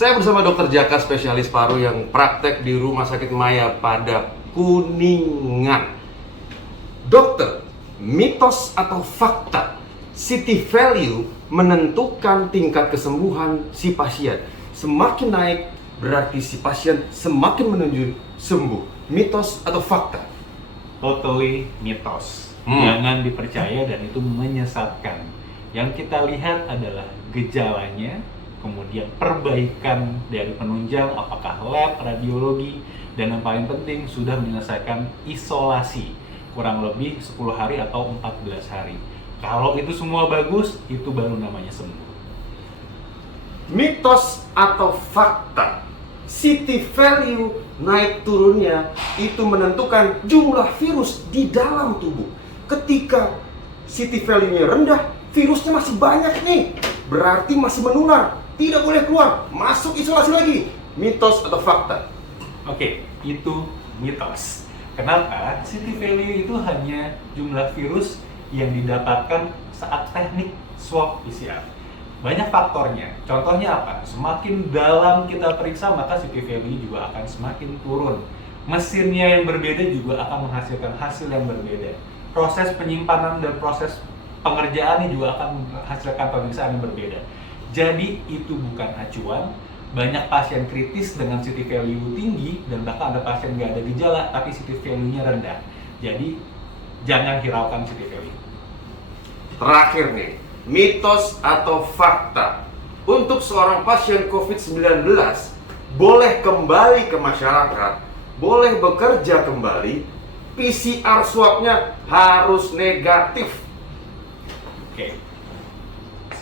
Saya bersama Dr. Jaka, spesialis paru yang praktek di Rumah Sakit Maya pada Kuningan. Dokter, mitos atau fakta city value menentukan tingkat kesembuhan si pasien. Semakin naik berarti si pasien semakin menuju sembuh. Mitos atau fakta? Totally mitos. Jangan dipercaya dan itu menyesatkan. Yang kita lihat adalah gejalanya, kemudian perbaikan dari penunjang, apakah lab, radiologi, dan yang paling penting sudah menyelesaikan isolasi kurang lebih 10 hari atau 14 hari. Kalau itu semua bagus, itu baru namanya sembuh. Mitos atau fakta? City value naik turunnya itu menentukan jumlah virus di dalam tubuh. Ketika city value-nya rendah, virusnya masih banyak nih, berarti masih menular. Tidak boleh keluar, masuk isolasi lagi. Mitos atau fakta? Oke, itu mitos. Kenapa? City value itu hanya jumlah virus yang didapatkan saat teknik swab PCR. Banyak faktornya. Contohnya apa? Semakin dalam kita periksa, maka city value juga akan semakin turun. Mesinnya yang berbeda juga akan menghasilkan hasil yang berbeda. Proses penyimpanan dan proses pengerjaannya juga akan menghasilkan pemeriksaan yang berbeda. Jadi itu bukan acuan. Banyak pasien kritis dengan city value tinggi dan bahkan ada pasien nggak ada gejala tapi city value-nya rendah. Jadi jangan hiraukan city value. Terakhir nih, mitos atau fakta? Untuk seorang pasien COVID-19 boleh kembali ke masyarakat, boleh bekerja kembali, PCR swab-nya harus negatif. Oke,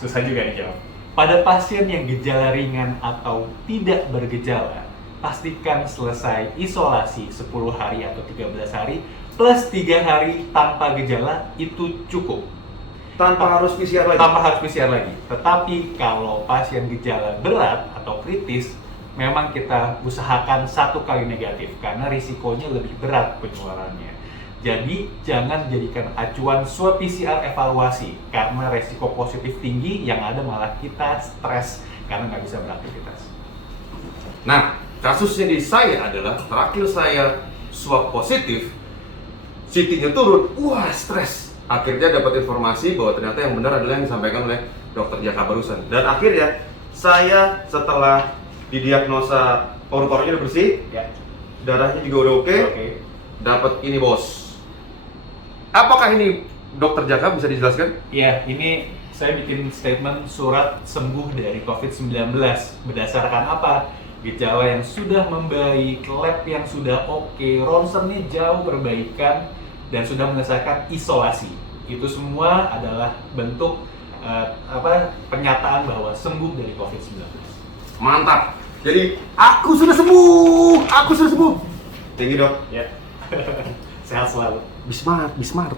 susah juga dijawab. Pada pasien yang gejala ringan atau tidak bergejala, pastikan selesai isolasi 10 hari atau 13 hari plus 3 hari tanpa gejala itu cukup. Tanpa harus PCR lagi? Tanpa harus PCR lagi. Tetapi kalau pasien gejala berat atau kritis, memang kita usahakan 1 kali negatif karena risikonya lebih berat penularannya. Jadi jangan jadikan acuan swab PCR evaluasi karena resiko positif tinggi, yang ada malah kita stres karena nggak bisa beraktivitas. Nah, kasusnya di saya adalah terakhir saya swab positif, CT-nya turun, wah stres. Akhirnya dapat informasi bahwa ternyata yang benar adalah yang disampaikan oleh Dr. Jaka barusan. Dan akhirnya saya setelah didiagnosa paru-parunya udah bersih, Ya. darahnya juga udah oke, dapat ini bos. Apakah ini Dr. Jaka bisa dijelaskan? Ya, ini saya bikin statement surat sembuh dari COVID-19. Berdasarkan apa? Gejala yang sudah membaik, lab yang sudah oke, ronsennya jauh perbaikan, dan sudah menyelesaikan isolasi. Itu semua adalah bentuk pernyataan bahwa sembuh dari COVID-19. Mantap. Jadi aku sudah sembuh, aku sudah sembuh. Thank you dok. Ya, sehat selalu. Bismart.